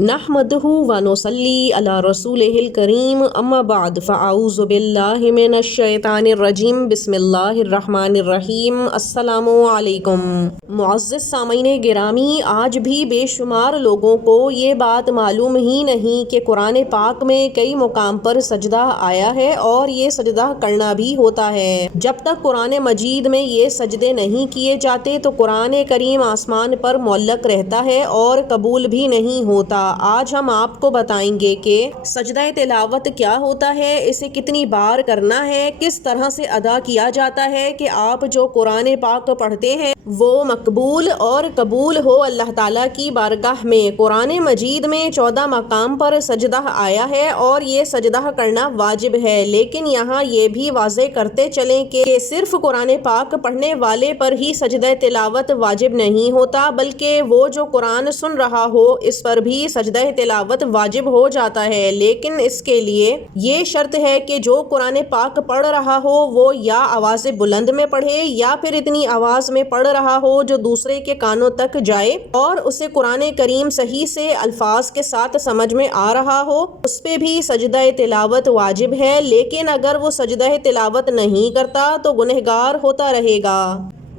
نحمدہ و نصلی علی رسولہ الکریم اما بعد فاعوذ باللہ من الشیطان الرجیم بسم اللہ الرحمن الرحیم السلام علیکم۔ معزز سامعین گرامی، آج بھی بے شمار لوگوں کو یہ بات معلوم ہی نہیں کہ قرآن پاک میں کئی مقام پر سجدہ آیا ہے اور یہ سجدہ کرنا بھی ہوتا ہے۔ جب تک قرآن مجید میں یہ سجدے نہیں کیے جاتے تو قرآن کریم آسمان پر معلق رہتا ہے اور قبول بھی نہیں ہوتا۔ آج ہم آپ کو بتائیں گے کہ سجدہ تلاوت کیا ہوتا ہے، اسے کتنی بار کرنا ہے، کس طرح سے ادا کیا جاتا ہے کہ آپ جو قرآن پاک پڑھتے ہیں وہ مقبول اور قبول ہو اللہ تعالیٰ کی بارگاہ میں۔ قرآن مجید میں 14 مقام پر سجدہ آیا ہے اور یہ سجدہ کرنا واجب ہے، لیکن یہاں یہ بھی واضح کرتے چلیں کہ صرف قرآن پاک پڑھنے والے پر ہی سجدہ تلاوت واجب نہیں ہوتا، بلکہ وہ جو قرآن سن رہا ہو اس پر بھی سجدہ تلاوت واجب ہو جاتا ہے، لیکن اس کے لیے یہ شرط ہے کہ جو قرآن پاک پڑھ رہا ہو وہ یا آواز بلند میں پڑھے یا پھر اتنی آواز میں پڑھ رہا ہو جو دوسرے کے کانوں تک جائے اور اسے قرآن کریم صحیح سے الفاظ کے ساتھ سمجھ میں آ رہا ہو، اس پہ بھی سجدہ تلاوت واجب ہے۔ لیکن اگر وہ سجدہ تلاوت نہیں کرتا تو گنہگار ہوتا رہے گا۔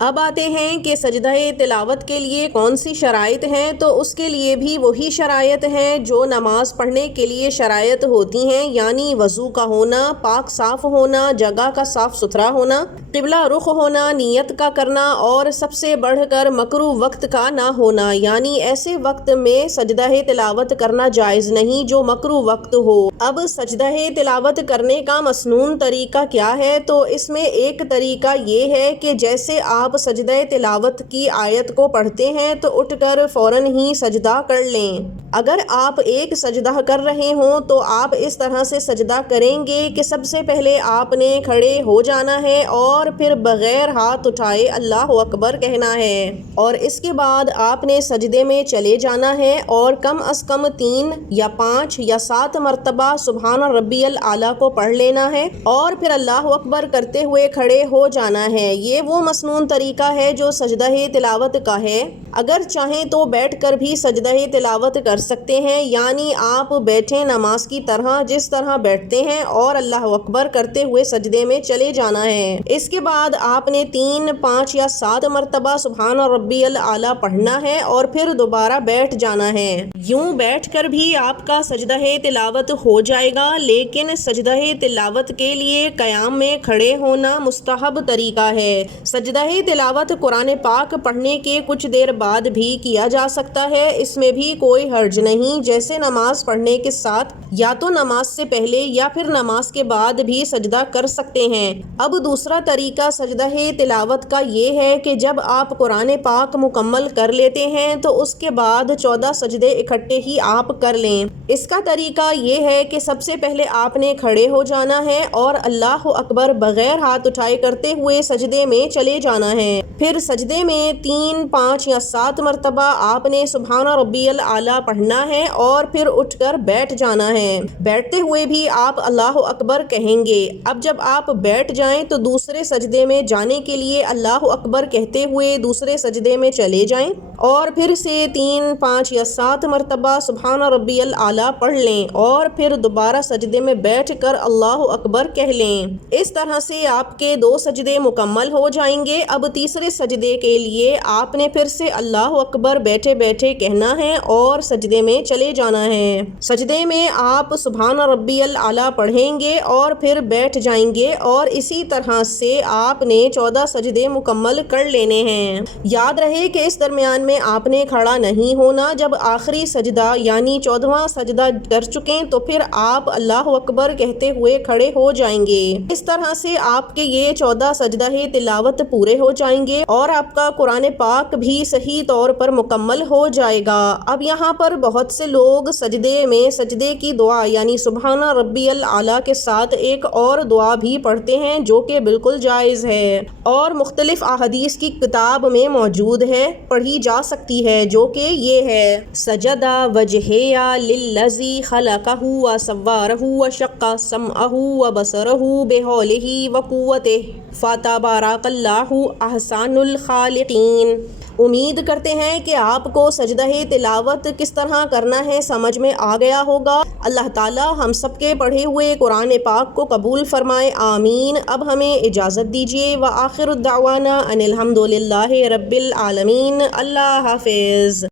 اب آتے ہیں کہ سجدہ تلاوت کے لیے کون سی شرائط ہیں، تو اس کے لیے بھی وہی شرائط ہیں جو نماز پڑھنے کے لیے شرائط ہوتی ہیں، یعنی وضو کا ہونا، پاک صاف ہونا، جگہ کا صاف ستھرا ہونا، قبلہ رخ ہونا، نیت کا کرنا اور سب سے بڑھ کر مکروہ وقت کا نہ ہونا، یعنی ایسے وقت میں سجدہ تلاوت کرنا جائز نہیں جو مکروہ وقت ہو۔ اب سجدہ تلاوت کرنے کا مسنون طریقہ کیا ہے، تو اس میں ایک طریقہ یہ ہے کہ جیسے آپ سجدہ تلاوت کی آیت کو پڑھتے ہیں تو اٹھ کر فوراً ہی سجدہ کر لیں۔ اگر آپ ایک سجدہ کر رہے ہوں تو آپ اس طرح سے سجدہ کریں گے کہ سب سے پہلے آپ نے کھڑے ہو جانا ہے اور پھر بغیر ہاتھ اٹھائے اللہ اکبر کہنا ہے، اور اس کے بعد آپ نے سجدے میں چلے جانا ہے اور کم از کم 3 یا 5 یا 7 مرتبہ سبحان ربی الاعلیٰ کو پڑھ لینا ہے اور پھر اللہ اکبر کرتے ہوئے کھڑے ہو جانا ہے۔ یہ وہ مسنون طریقہ ہے جو سجدہ تلاوت کا ہے۔ اگر چاہیں تو بیٹھ کر بھی سجدہ تلاوت کر سکتے ہیں، یعنی آپ بیٹھیں نماز کی طرح جس طرح بیٹھتے ہیں اور اللہ اکبر کرتے ہوئے سجدے میں چلے جانا ہے۔ اس کے بعد آپ نے 3، 5 یا 7 مرتبہ سبحان ربی الاعلیٰ پڑھنا ہے اور پھر دوبارہ بیٹھ جانا ہے۔ یوں بیٹھ کر بھی آپ کا سجدہ تلاوت ہو جائے گا، لیکن سجدہ تلاوت کے لیے قیام میں کھڑے ہونا مستحب طریقہ ہے۔ سجدہ تلاوت قرآن پاک پڑھنے کے کچھ دیر بعد بھی کیا جا سکتا ہے، اس میں بھی کوئی حرج نہیں، جیسے نماز پڑھنے کے ساتھ یا تو نماز سے پہلے یا پھر نماز کے بعد بھی سجدہ کر سکتے ہیں۔ اب دوسرا طریقہ سجدہ تلاوت کا یہ ہے کہ جب آپ قرآن پاک مکمل کر لیتے ہیں تو اس کے بعد 14 سجدے اکٹھے ہی آپ کر لیں۔ اس کا طریقہ یہ ہے کہ سب سے پہلے آپ نے کھڑے ہو جانا ہے اور اللہ اکبر بغیر ہاتھ اٹھائے کرتے ہوئے سجدے میں چلے جانا ہے۔ پھر سجدے میں 3، 5 یا 7 مرتبہ آپ نے سبحان ربی الاعلیٰ پڑھنا ہے اور پھر اٹھ کر بیٹھ جانا ہے۔ بیٹھتے ہوئے بھی آپ اللہ اکبر کہیں گے۔ اب جب آپ بیٹھ جائیں تو دوسرے سجدے میں جانے کے لیے اللہ اکبر کہتے ہوئے دوسرے سجدے میں چلے جائیں اور پھر سے 3، 5 یا 7 مرتبہ سبحان ربی الاعلیٰ پڑھ لیں اور پھر دوبارہ سجدے میں بیٹھ کر اللہ اکبر کہہ لیں۔ اس طرح سے آپ کے 2 سجدے مکمل ہو جائیں گے۔ اب تیسرے سجدے کے لیے آپ نے پھر سے اللہ اکبر بیٹھے بیٹھے کہنا ہے اور سجدے میں چلے جانا ہے۔ سجدے میں آپ سبحان ربی الاعلیٰ پڑھیں گے اور پھر بیٹھ جائیں گے اور اسی طرح سے آپ نے 14 سجدے مکمل کر لینے ہیں۔ یاد رہے کہ اس درمیان میں آپ نے کھڑا نہیں ہونا۔ جب آخری سجدہ یعنی 14واں سجدہ کر چکیں تو پھر آپ اللہ اکبر کہتے ہوئے کھڑے ہو جائیں گے۔ اس طرح سے آپ کے یہ 14 سجدہ تلاوت پورے ہو جائیں گے اور آپ کا قرآن پاک بھی صحیح طور پر مکمل ہو جائے گا۔ اب یہاں پر بہت سے لوگ سجدے میں سجدے کی دعا یعنی سبحان ربی الاعلیٰ کے ساتھ ایک اور دعا بھی پڑھتے ہیں جو کہ بالکل جائز ہے اور مختلف احادیث کی کتاب میں موجود ہے، پڑھی جا سکتی ہے، جو کہ یہ ہے: سجدہ وجہیہ للذی خلقہ وصورہ وشق سمعہ وبصرہ بحولہ وقوتہ فتبارک اللہ احسن الخالقین۔ امید کرتے ہیں کہ آپ کو سجدہ تلاوت کس طرح کرنا ہے سمجھ میں آ گیا ہوگا۔ اللہ تعالی ہم سب کے پڑھے ہوئے قرآن پاک کو قبول فرمائے، آمین۔ اب ہمیں اجازت دیجیے، وآخر الدعوانا ان الحمد للہ رب العالمین۔ اللہ حافظ۔